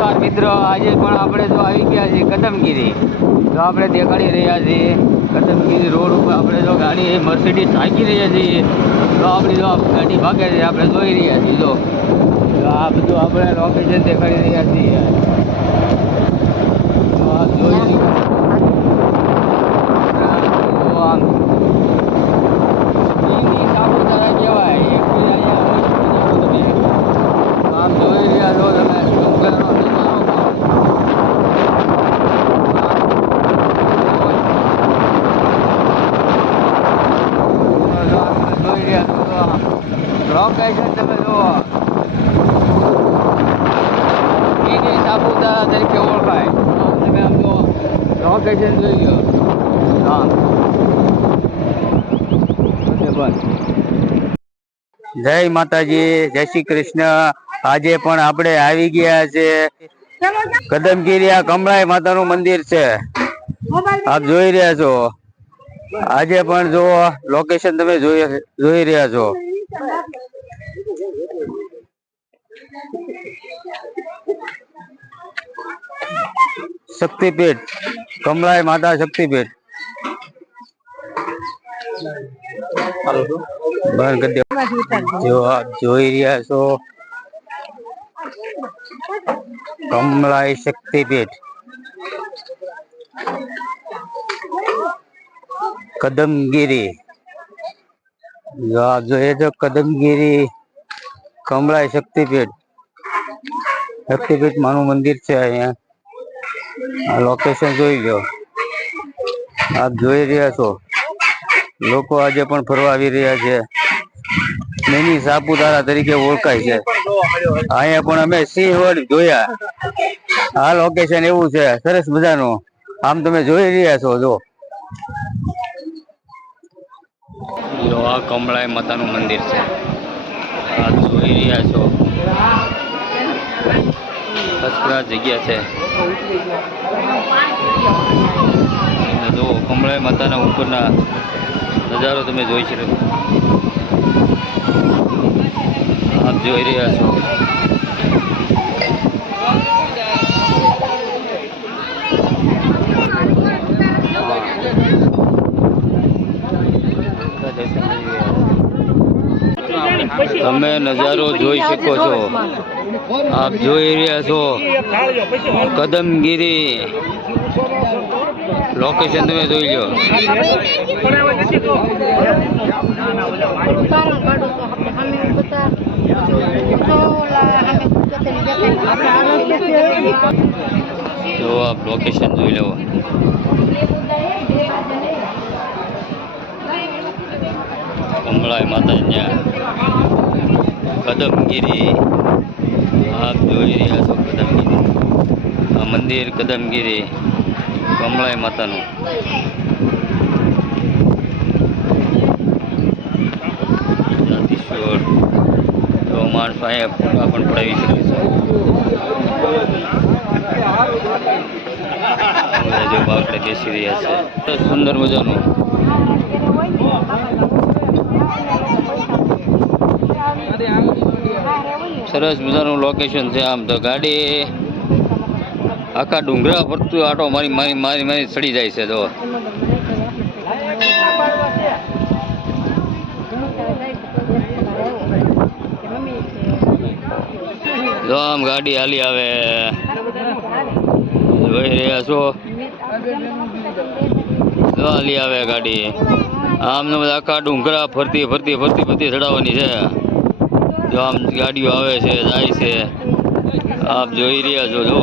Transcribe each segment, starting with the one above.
નમસ્કાર મિત્ર. આજે પણ આપણે જો આવી ગયા છીએ કદમગીરી. તો આપણે દેખાડી રહ્યા છીએ, કદમગીરી રોડ ઉપર આપણે જો ગાડી મર્સિડીઝ થાકી રહ્યા છીએ. તો આપણી જો ગાડી ભાગે છે, આપણે જોઈ રહ્યા છીએ, જો. આ બધું આપણે લોકેશન દેખાડી રહ્યા છીએ. તો આ જોઈ રહ્યું આમ. સાપુતારા કહેવાય એક બી અહીંયા હોય છે તમે આમ જોઈ રહ્યા છો તમે ડુંગરનો નજારો જોઈ રહ્યા છો લોકેશન જય માતાજી, જય શ્રી કૃષ્ણ. આજે પણ આપણે આવી ગયા છે કદમગીરી આ કમળાઈ માતાનું મંદિર છે. આપ જોઈ રહ્યા છો. આજે પણ જો લોકેશન તમે જોઈ જોઈ રહ્યા છો. શક્તિપીઠ, કમલાય માતા શક્તિપીઠ. જોઈ રહ્યા છો. કમલાય શક્તિપીઠ. કદમગીરી. જોઈએ છો કદમગીરી કમળાઈ શક્તિપીઠ. શક્તિપીઠ માનું મંદિર છે અહીંયા. લોકેશન જોઈ ગયો આપ જોઈ રહ્યા છો. લોકો આજે પણ ફરવા આવી રહ્યા છે. મિની સાપુતારા તરીકે ઓળખાય છે. અહીંયા પણ અમે સિંહવડ જોયા. આ લોકેશન એવું છે. સરસ મજાનું. આમ તમે જોઈ રહ્યા છો, જો. આ કમળાઈ માતાનું મંદિર છે. આ જોઈ રહ્યા છો. સસ્તા જગ્યા છે. જો કમળાઈ માતાના ઉપરના નજારો તમે જોઈ શકો. આપ જોઈ રહ્યા છો. તમે નજારો જોઈ શકો છો. આપ જોઈ રહ્યા છો કદમગીરી લોકેશન તમે જોઈ લો ઉતારણ કાઢું તો આપણે સામે બધા ચોલા સામે કુદરતી દેખાય જો આપ લોકેશન જોઈ લો કમળાઈ માતાજી કદમગીરી આપ જોઈ રહ્યા છો કદમગીરી. આ મંદિર કદમગીરી કમળાઈ માતાનું. માણસો અહીંયા ફોટા પણ પડાવી શકે છે. બાપડે બેસી રહ્યા છે. સુંદર મજાનું સરસ મજાનું લોકેશન છે આમ તો. ગાડી આખા ડુંગરા ફરતું આટો મારી મારી મારી મારી ચડી જાય છે તો આમ ગાડી હાલી આવે. જોઈ રહ્યા છો. જો હાલી આવે ગાડી. આમ ને બધા આખા ડુંગરા ફરતી ફરતી ફરતી ફરતી ચડાવવાની છે. જો આમ ગાડીઓ આવે છે, જાય છે. આપ જોઈ રહ્યા છો, જો.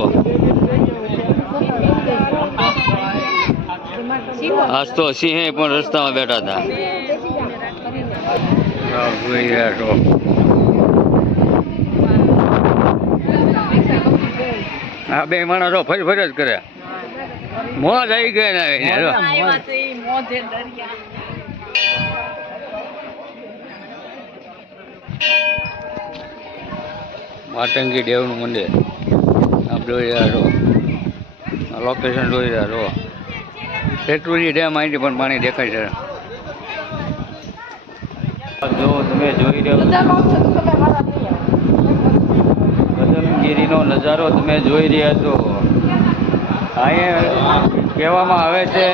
આજ તો સિંહે પણ રસ્તામાં બેઠા હતા. આ બે માણસો ફરી ફરી જ કરે મોજ આવી ગઈ ને એને માતંગી દેવનું મંદિર. આપ જોઈ રહ્યા છો. લોકેશન જોઈ રહ્યા છો. પેટ્રોલી ડેમ અહીંથી પણ પાણી દેખાય છે. જો તમે જોઈ રહ્યા છો. નજારો તમે જોઈ રહ્યા છો. અહીંયા કહેવામાં આવે છે,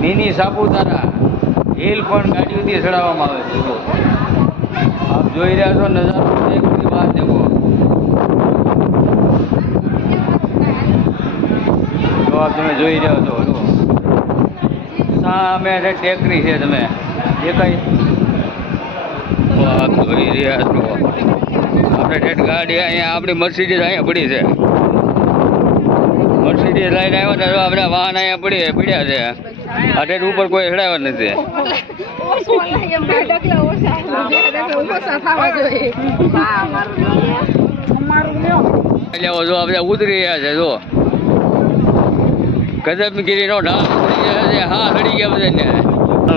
મિની સાપુતારા. હિલ પણ ગાડીઓથી ચડાવવામાં આવે છે. આપ જોઈ રહ્યા છો નજારો એક વાત દેખો જો આપ તમે જોઈ રહ્યા છો. સામે ટેકરી છે તમે. દેખાય? તો આપ જોઈ રહ્યા છો. આપણે ઠેઠ ગાડી અહીંયા, આપણી મર્સિડીઝ અહીંયા પડી છે. મર્સિડીઝ લઈને આવ્યા તો આપણે વાહન અહીંયા પડી પડ્યા છે. ઠેઠ ઉપર કોઈ ચડાવ્યા નથી. એટલે જો આપણે ઉતરી રહ્યા છે, જો. કદમગીરીનો ઢાળ ઉતરી ગયા છે, હા હડી ગયા બધા ને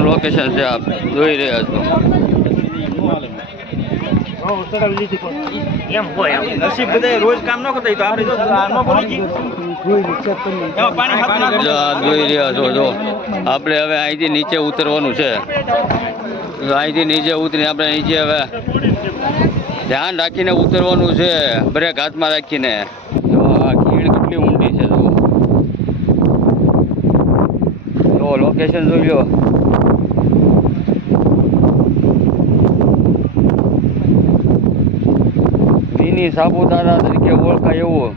લોકેશન છે આપ, જોઈ રહ્યા છો. એમ હોય નસીબ બધા રોજ કામ ન કરતા તો આપણે જો જોઈ રહ્યા છો જો. હવે અહીંથી નીચે ઉતરવાનું છે. અહીંથી નીચે ઉતરી આપણે નીચે હવે ધ્યાન રાખીને ઉતરવાનું છે. બ્રેક હાથમાં રાખીને. ખીણ કેટલી ઊંડી છે જો. લોકેશન જોઈ લો. મિની સાપુતારા તરીકે ઓળખાય એવું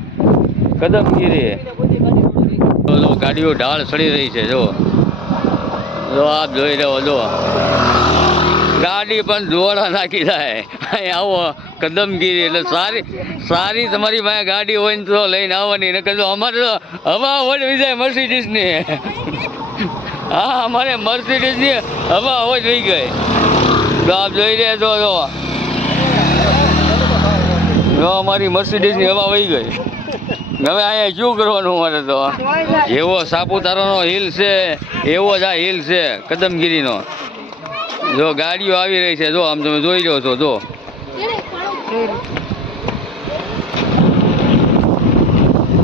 કદમગીરી ગાડીઓ ઢાળ ચડી રહી છે, જો. જો આપ જોઈ રહ્યો જો. ગાડી પણ જોડા નાખી જાય. અહીં આવો કદમગીરી, એટલે સારી સારી તમારી પાસે ગાડી હોય ને તો લઈને આવવાની. ને કદો અમારે તો, હવા વળવી જાય મર્સિડીઝની. હા, અમારે મર્સિડીઝની હવા વહી ગઈ તો આપ જોઈ રહ્યા છો, જો. અમારી મર્સિડીઝની હવા વહી ગઈ. હવે અહીંયા શું કરવાનું મારે તો? જેવો સાપુતારાનો હિલ છે એવો જ આ હિલ છે કદમગીરીનો. જો ગાડીઓ આવી રહી છે જો આમ તમે જોઈ રહ્યો છો જો.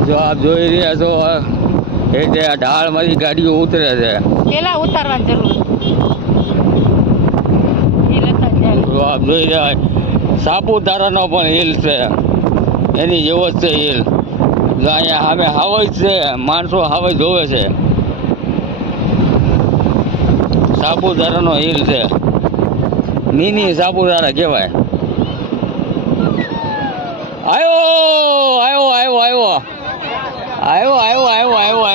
જો આપ જોઈ રહ્યા છો એ આ ઢાળમાંથી ગાડીઓ ઉતરે છે. પેલા ઉતારવાની જરૂર. જો આપ જોઈ રહ્યા સાપુતારાનો પણ હિલ છે. એની જેવો જ છે હિલ. અહીંયા હવે હાવજ છે, માણસો હાવજ જોવે છે. સાપુતારાનો હિલ છે. મિની સાપુતારા કહેવાય. આવ્યો આવ્યો આવ્યો આવ્યો આવ્યો આવ્યો આવ્યો આવ્યો